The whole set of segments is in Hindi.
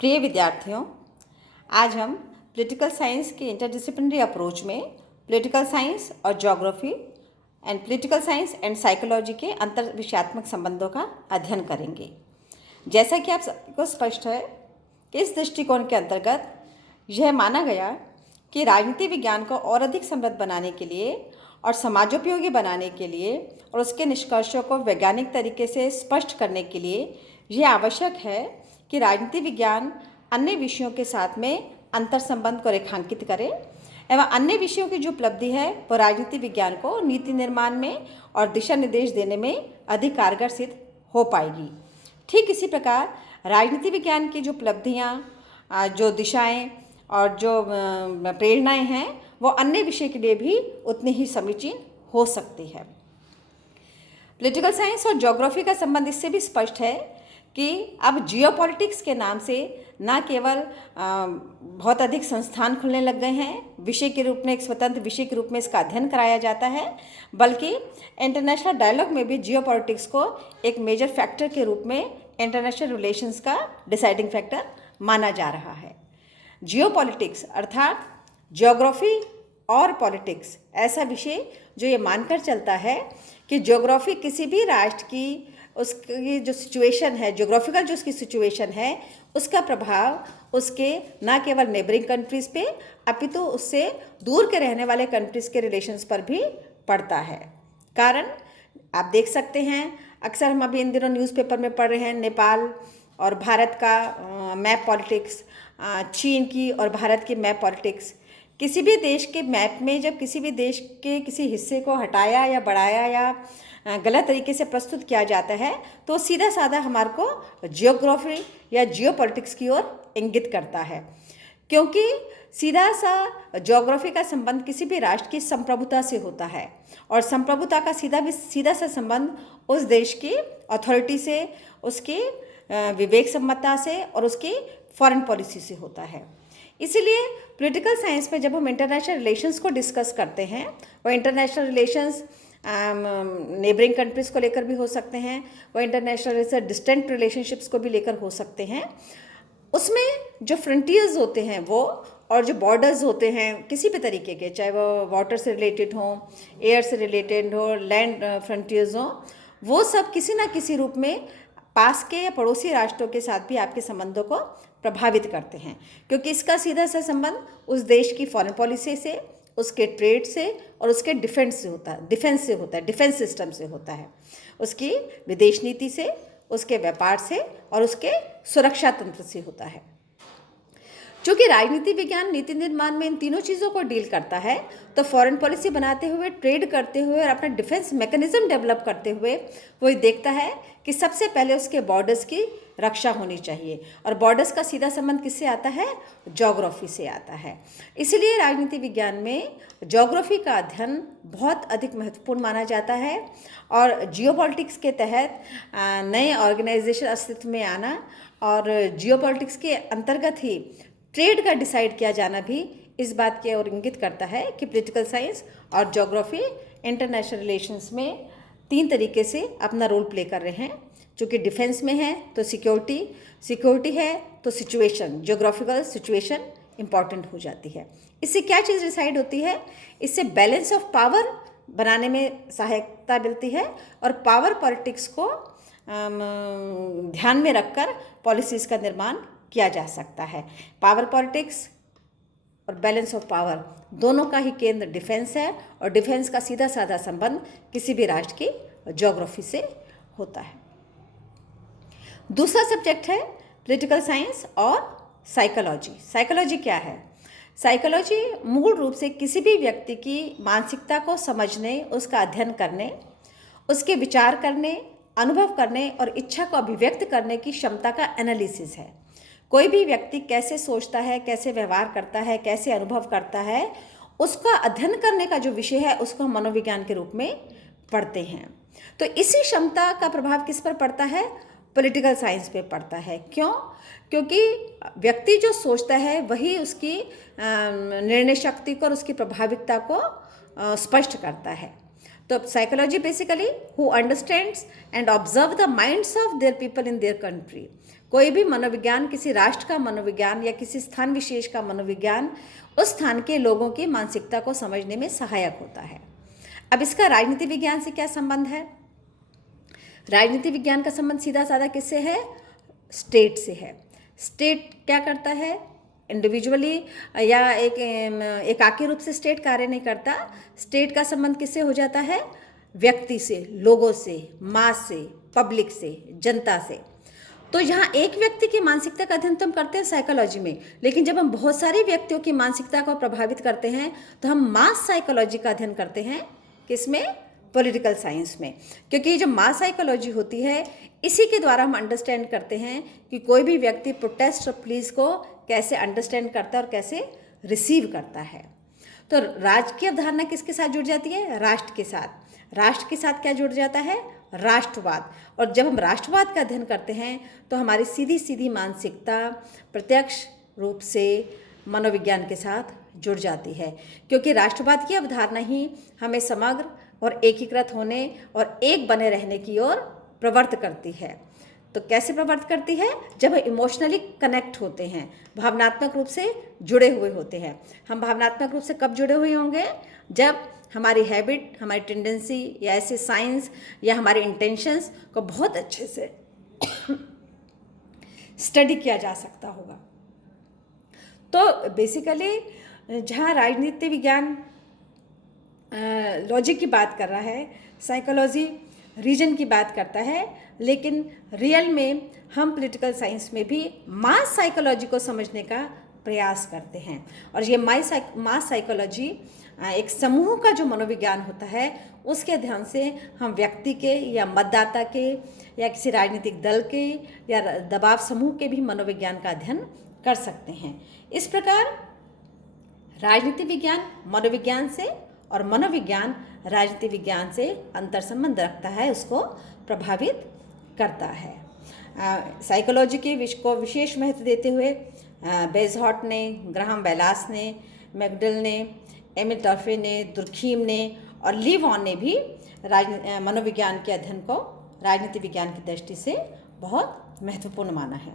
प्रिय विद्यार्थियों, आज हम पॉलिटिकल साइंस की इंटरडिसिप्लिनरी अप्रोच में पॉलिटिकल साइंस और geography and political science and psychology के अंतर विषयात्मक संबंधों का अध्ययन करेंगे। जैसा कि आप सबको स्पष्ट है कि इस दृष्टिकोण के अंतर्गत यह माना गया कि राजनीति विज्ञान को और अधिक समृद्ध बनाने के लिए और समाजोपयोगी बनाने के लिए और उसके निष्कर्षों को वैज्ञानिक तरीके से स्पष्ट करने के लिए यह आवश्यक है कि राजनीति विज्ञान अन्य विषयों के साथ में अंतर संबंध को रेखांकित करे एवं अन्य विषयों की जो उपलब्धि है वो राजनीति विज्ञान को नीति निर्माण में और दिशा निर्देश देने में अधिक कारगर सिद्ध हो पाएगी। ठीक इसी प्रकार राजनीति विज्ञान की जो उपलब्धियाँ, जो दिशाएं और जो प्रेरणाएं हैं वो अन्य विषय के लिए भी उतनी ही समीचीन हो सकती है। पॉलिटिकल साइंस और ज्योग्राफी का संबंध इससे भी स्पष्ट है कि अब जियोपॉलिटिक्स के नाम से न केवल बहुत अधिक संस्थान खुलने लग गए हैं, विषय के रूप में, एक स्वतंत्र विषय के रूप में इसका अध्ययन कराया जाता है, बल्कि इंटरनेशनल डायलॉग में भी जियोपॉलिटिक्स को एक मेजर फैक्टर के रूप में इंटरनेशनल रिलेशंस का डिसाइडिंग फैक्टर माना जा रहा है। जियोपॉलिटिक्स अर्थात ज्योग्राफी और पॉलिटिक्स ऐसा विषय जो ये मानकर चलता है कि ज्योग्राफी किसी भी राष्ट्र की उसकी जो सिचुएशन है, ज्योग्राफिकल जो उसकी सिचुएशन है, उसका प्रभाव उसके न केवल नेबरिंग कंट्रीज़ पे अपितु उससे दूर के रहने वाले कंट्रीज़ के रिलेशंस पर भी पड़ता है। कारण आप देख सकते हैं, अक्सर हम अभी इन दिनों न्यूज़पेपर में पढ़ रहे हैं नेपाल और भारत का मैप पॉलिटिक्स, चीन की और भारत की मैप पॉलिटिक्स। किसी भी देश के मैप में जब किसी भी देश के किसी हिस्से को हटाया या बढ़ाया या गलत तरीके से प्रस्तुत किया जाता है तो सीधा साधा हमारे को जियोग्राफी या जियोपॉलिटिक्स की ओर इंगित करता है, क्योंकि सीधा सा ज्योग्राफी का संबंध किसी भी राष्ट्र की संप्रभुता से होता है और संप्रभुता का सीधा सा संबंध उस देश की अथॉरिटी से, उसकी विवेक सम्मता से और उसकी फॉरेन पॉलिसी से होता है। इसीलिए पॉलिटिकल साइंस में जब हम इंटरनेशनल रिलेशंस को डिस्कस करते हैं, वो इंटरनेशनल रिलेशंस नेबरिंग कंट्रीज़ को लेकर भी हो सकते हैं, वो इंटरनेशनल डिस्टेंट रिलेशनशिप्स को भी लेकर हो सकते हैं। उसमें जो फ्रंटियर्स होते हैं वो और जो बॉर्डर्स होते हैं किसी भी तरीके के, चाहे वो वाटर से रिलेटेड हों, एयर से रिलेटेड हो, लैंड फ्रंटियर्स हों, वो सब किसी ना किसी रूप में पास के या पड़ोसी राष्ट्रों के साथ भी आपके संबंधों को प्रभावित करते हैं, क्योंकि इसका सीधा सा संबंध उस देश की फॉरेन पॉलिसी से, उसके ट्रेड से और उसके डिफेंस से होता है, डिफेंस सिस्टम से होता है, उसकी विदेश नीति से, उसके व्यापार से और उसके सुरक्षा तंत्र से होता है। चूँकि राजनीति विज्ञान नीति निर्माण में इन तीनों चीज़ों को डील करता है, तो फॉरेन पॉलिसी बनाते हुए, ट्रेड करते हुए और अपना डिफेंस मैकेनिज्म डेवलप करते हुए वो देखता है कि सबसे पहले उसके बॉर्डर्स की रक्षा होनी चाहिए, और बॉर्डर्स का सीधा संबंध किससे आता है? ज्योग्राफी से आता है। इसलिए राजनीति विज्ञान में ज्योग्राफी का अध्ययन बहुत अधिक महत्वपूर्ण माना जाता है और जियोपॉलिटिक्स के तहत नए ऑर्गेनाइजेशन अस्तित्व में आना और जियोपॉलिटिक्स के अंतर्गत ही ट्रेड का डिसाइड किया जाना भी इस बात की ओर इंगित करता है कि पॉलिटिकल साइंस और ज्योग्राफी इंटरनेशनल रिलेशंस में तीन तरीके से अपना रोल प्ले कर रहे हैं। चूँकि डिफेंस में है तो सिक्योरिटी है तो सिचुएशन, ज्योग्राफिकल सिचुएशन इम्पॉर्टेंट हो जाती है। इससे क्या चीज़ डिसाइड होती है? इससे बैलेंस ऑफ पावर बनाने में सहायता मिलती है और पावर पॉलिटिक्स को ध्यान में रखकर पॉलिसीज़ का निर्माण किया जा सकता है। पावर पॉलिटिक्स और बैलेंस ऑफ पावर दोनों का ही केंद्र डिफेंस है और डिफेंस का सीधा साधा संबंध किसी भी राष्ट्र की ज्योग्राफी से होता है। दूसरा सब्जेक्ट है पॉलिटिकल साइंस और साइकोलॉजी। साइकोलॉजी क्या है? साइकोलॉजी मूल रूप से किसी भी व्यक्ति की मानसिकता को समझने, उसका अध्ययन करने, उसके विचार करने, अनुभव करने और इच्छा को अभिव्यक्त करने की क्षमता का एनालिसिस है। कोई भी व्यक्ति कैसे सोचता है, कैसे व्यवहार करता है, कैसे अनुभव करता है, उसका अध्ययन करने का जो विषय है उसको हम मनोविज्ञान के रूप में पढ़ते हैं। तो इसी क्षमता का प्रभाव किस पर पड़ता है? पॉलिटिकल साइंस पे पड़ता है। क्यों? क्योंकि व्यक्ति जो सोचता है वही उसकी निर्णय शक्ति को और उसकी प्रभाविकता को स्पष्ट करता है। तो psychology basically who understands and observe the minds of their people in their country. कोई भी मनोविज्ञान किसी राष्ट्र का मनोविज्ञान या किसी स्थान विशेष का मनोविज्ञान उस स्थान के लोगों की मानसिकता को समझने में सहायक होता है। अब इसका राजनीति विज्ञान से क्या संबंध है? राजनीति विज्ञान का संबंध सीधा साधा किससे है? स्टेट से है। स्टेट क्या करता है? इंडिविजुअली या एकाकी रूप से स्टेट कार्य नहीं करता। स्टेट का संबंध किससे हो जाता है? व्यक्ति से, लोगों से, मास से, पब्लिक से, जनता से। तो यहाँ एक व्यक्ति की मानसिकता का अध्ययन तो हम करते हैं साइकोलॉजी में, लेकिन जब हम बहुत सारे व्यक्तियों की मानसिकता को प्रभावित करते हैं तो हम मास साइकोलॉजी का अध्ययन करते हैं। किसमें? पॉलिटिकल साइंस में। क्योंकि ये जो मास साइकोलॉजी होती है, इसी के द्वारा हम अंडरस्टैंड करते हैं कि कोई भी व्यक्ति प्रोटेस्ट और प्लीज को कैसे अंडरस्टैंड करता है और कैसे रिसीव करता है। तो राष्ट्र की अवधारणा किसके साथ जुड़ जाती है? राष्ट्र के साथ। राष्ट्र के साथ क्या जुड़ जाता है? राष्ट्रवाद। और जब हम राष्ट्रवाद का अध्ययन करते हैं तो हमारी सीधी सीधी मानसिकता प्रत्यक्ष रूप से मनोविज्ञान के साथ जुड़ जाती है, क्योंकि राष्ट्रवाद की अवधारणा ही हमें समग्र और एकीकृत होने और एक बने रहने की ओर प्रवृत्त करती है। तो कैसे प्रवृत्त करती है? जब हम इमोशनली कनेक्ट होते हैं, भावनात्मक रूप से जुड़े हुए होते हैं। हम भावनात्मक रूप से कब जुड़े हुए होंगे? जब हमारी हैबिट, हमारी टेंडेंसी या ऐसे साइंस या हमारे इंटेंशंस को बहुत अच्छे से स्टडी किया जा सकता होगा। तो बेसिकली जहाँ राजनीति विज्ञान लॉजिक की बात कर रहा है, साइकोलॉजी रीजन की बात करता है, लेकिन रियल में हम पॉलिटिकल साइंस में भी मास साइकोलॉजी को समझने का प्रयास करते हैं। और ये मास साइकोलॉजी एक समूह का जो मनोविज्ञान होता है, उसके अध्ययन से हम व्यक्ति के या मतदाता के या किसी राजनीतिक दल के या दबाव समूह के भी मनोविज्ञान का अध्ययन कर सकते हैं। इस प्रकार राजनीति विज्ञान मनोविज्ञान से और मनोविज्ञान राजनीति विज्ञान से अंतर संबंध रखता है, उसको प्रभावित करता है। साइकोलॉजी के विषय को विशेष महत्व देते हुए बेजहॉट ने, ग्राहम बेलास ने, मैकडल ने, एमिल टर्फे ने, दुर्खीम ने और ली वॉन ने भी मनोविज्ञान के अध्ययन को राजनीति विज्ञान की दृष्टि से बहुत महत्वपूर्ण माना है।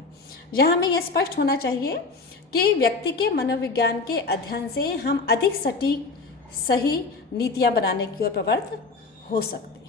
यहाँ हमें यह स्पष्ट होना चाहिए कि व्यक्ति के मनोविज्ञान के अध्ययन से हम अधिक सटीक, सही नीतियाँ बनाने की ओर प्रवृत्त हो सकते हैं।